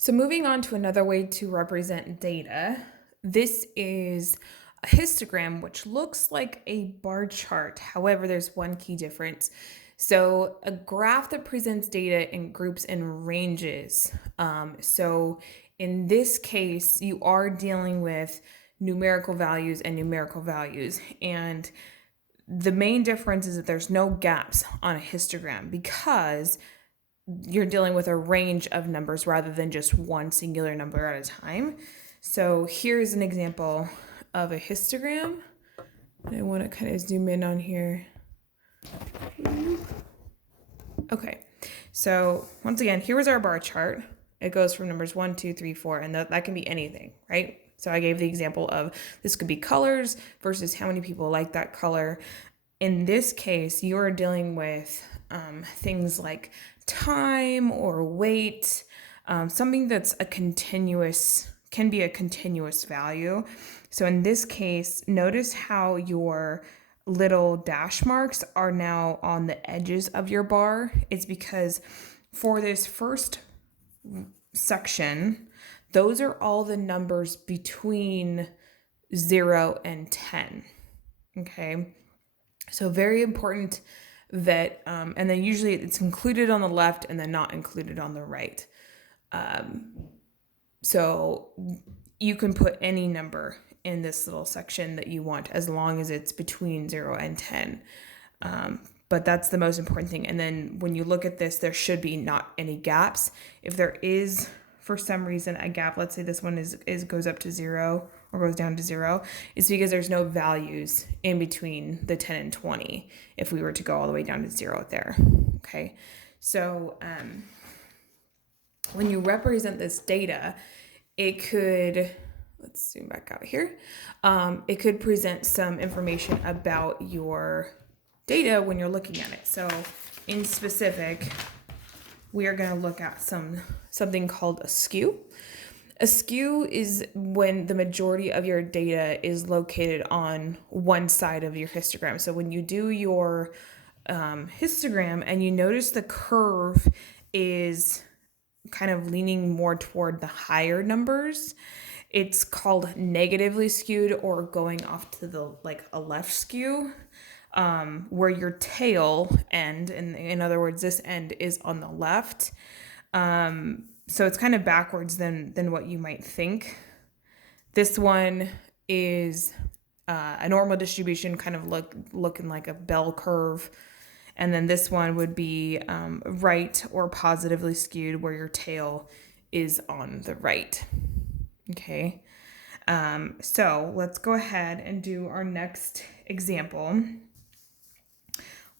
So moving on to another way to represent data, this is a histogram, which looks like a bar chart. However, there's one key difference. So a graph that presents data in groups and ranges. So in this case, you are dealing with numerical values and numerical values. And the main difference is that there's no gaps on a histogram because you're dealing with a range of numbers rather than just one singular number at a time. So here's an example of a histogram. I want to kind of zoom in on here. Okay, so once again, here was our bar chart. It goes from numbers 1, 2, 3, 4, and that can be anything, right? So I gave the example of this could be colors versus how many people like that color. In this case, you're dealing with things like time or weight, something that's can be a continuous value. So in this case, notice how your little dash marks are now on the edges of your bar. It's because for this first section, those are all the numbers between 0 and 10. Okay. So very important that, and then usually it's included on the left and then not included on the right. So you can put any number in this little section that you want as long as it's between 0 and 10. But that's the most important thing. And then when you look at this, there should be not any gaps. If there is, for some reason, a gap, let's say this one goes up to 0 or goes down to 0, it's because there's no values in between the 10 and 20 if we were to go all the way down to 0 there. Okay, so when you represent this data, it could, let's zoom back out here, it could present some information about your data when you're looking at it. So in specific, we are going to look at something called a skew. A skew is when the majority of your data is located on one side of your histogram. So when you do your histogram and you notice the curve is kind of leaning more toward the higher numbers, it's called negatively skewed or going off to the a left skew, where your tail end, in other words, this end is on the left. So it's kind of backwards than what you might think. This one is a normal distribution, kind of looking like a bell curve. And then this one would be right or positively skewed, where your tail is on the right. Okay. So let's go ahead and do our next example.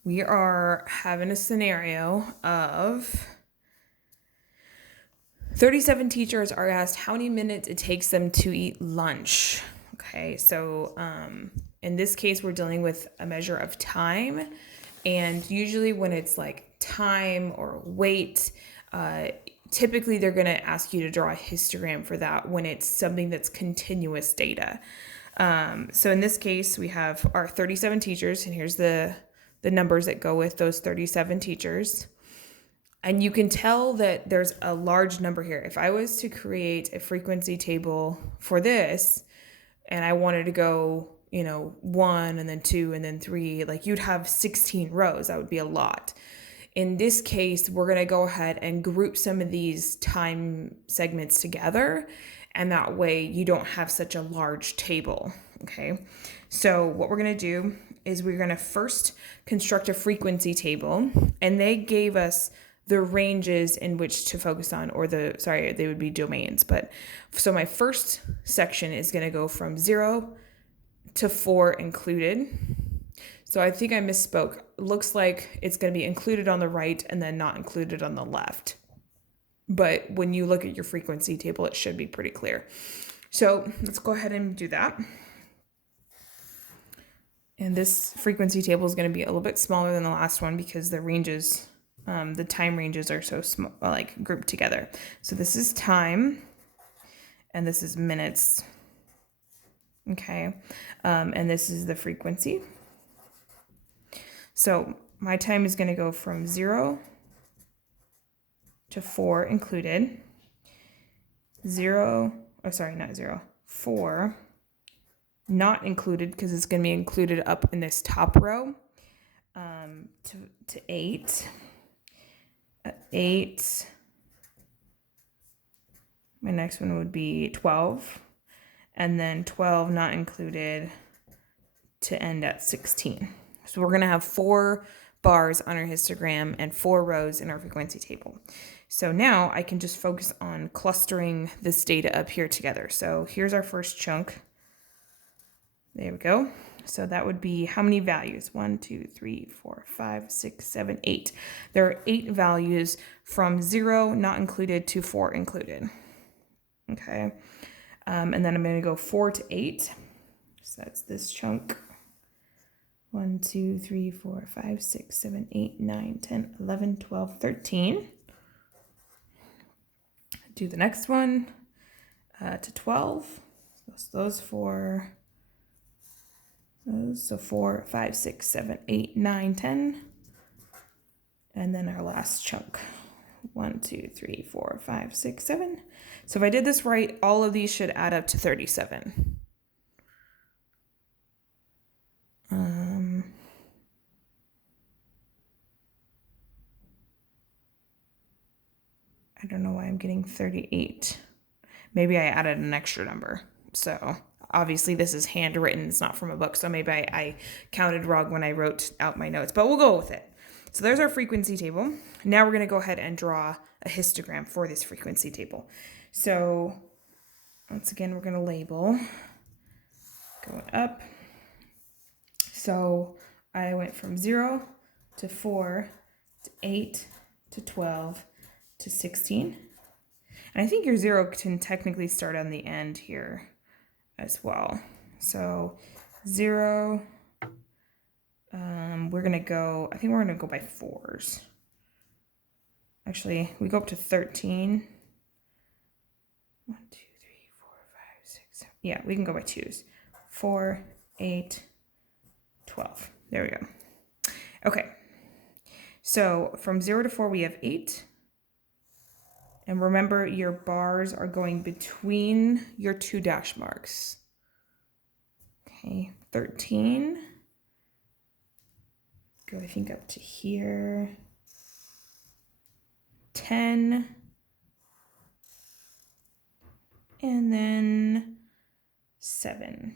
We are having a scenario of 37 teachers are asked how many minutes it takes them to eat lunch. Okay, so in this case, we're dealing with a measure of time. And usually when it's like time or weight, typically they're going to ask you to draw a histogram for that when it's something that's continuous data. So in this case, we have our 37 teachers, and here's the numbers that go with those 37 teachers. And you can tell that there's a large number here. If I was to create a frequency table for this, and I wanted to go, 1 and then 2 and then 3, you'd have 16 rows. That would be a lot. In this case, we're going to go ahead and group some of these time segments together, and that way you don't have such a large table. Okay, so what we're going to do is we're going to first construct a frequency table, and they gave us the ranges in which to focus on, they would be domains. But so my first section is going to go from 0 to 4 included. So I think I misspoke. Looks like it's going to be included on the right and then not included on the left. But when you look at your frequency table, it should be pretty clear. So let's go ahead and do that. And this frequency table is going to be a little bit smaller than the last one because the ranges, the time ranges are so small, grouped together. So this is time, and this is minutes. Okay, and this is the frequency. So my time is going to go from 0 to 4 included. 4 not included because it's going to be included up in this top row, to 8. 8. My next one would be 12, and then 12 not included to end at 16. So we're going to have 4 bars on our histogram and 4 rows in our frequency table. So now I can just focus on clustering this data up here together. So here's our first chunk. There we go. So that would be how many values? 1, 2, 3, 4, 5, 6, 7, 8. There are 8 values from 0 not included to 4 included. Okay. And then I'm going to go 4 to 8. So that's this chunk. 1, 2, 3, 4, 5, 6, 7, 8, 9, 10, 11, 12, 13. Do the next one to 12. Those 4. So 4, 5, 6, 7, 8, 9, 10. And then our last chunk. 1, 2, 3, 4, 5, 6, 7. So if I did this right, all of these should add up to 37. I don't know why I'm getting 38. Maybe I added an extra number. So obviously this is handwritten, it's not from a book. So maybe I counted wrong when I wrote out my notes, but we'll go with it. So there's our frequency table. Now we're going to go ahead and draw a histogram for this frequency table. So once again, we're going to label going up. So I went from 0 to 4 to 8 to 12 to 16. And I think your 0 can technically start on the end here as well. So 0, we're going to go, I think we're going to go by 4s. Actually, we go up to 13. 1, 2, 3, 4, 5, 6, 7. Yeah, we can go by 2s. 4, 8, 12. There we go. Okay. So from 0 to 4, we have 8. And remember, your bars are going between your 2 dash marks. Okay, 13. Go, I think, up to here. 10. And then 7.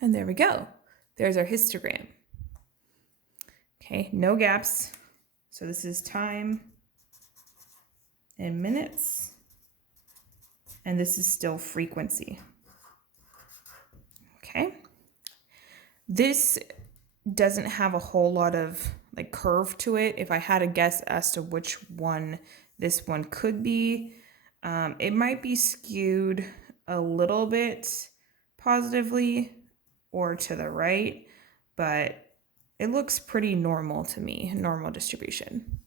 And there we go. There's our histogram. Okay, no gaps. So this is time in minutes, and this is still frequency. Okay. This doesn't have a whole lot of like curve to it. If I had a guess as to which one this one could be, it might be skewed a little bit positively or to the right, but it looks pretty normal to me, normal distribution.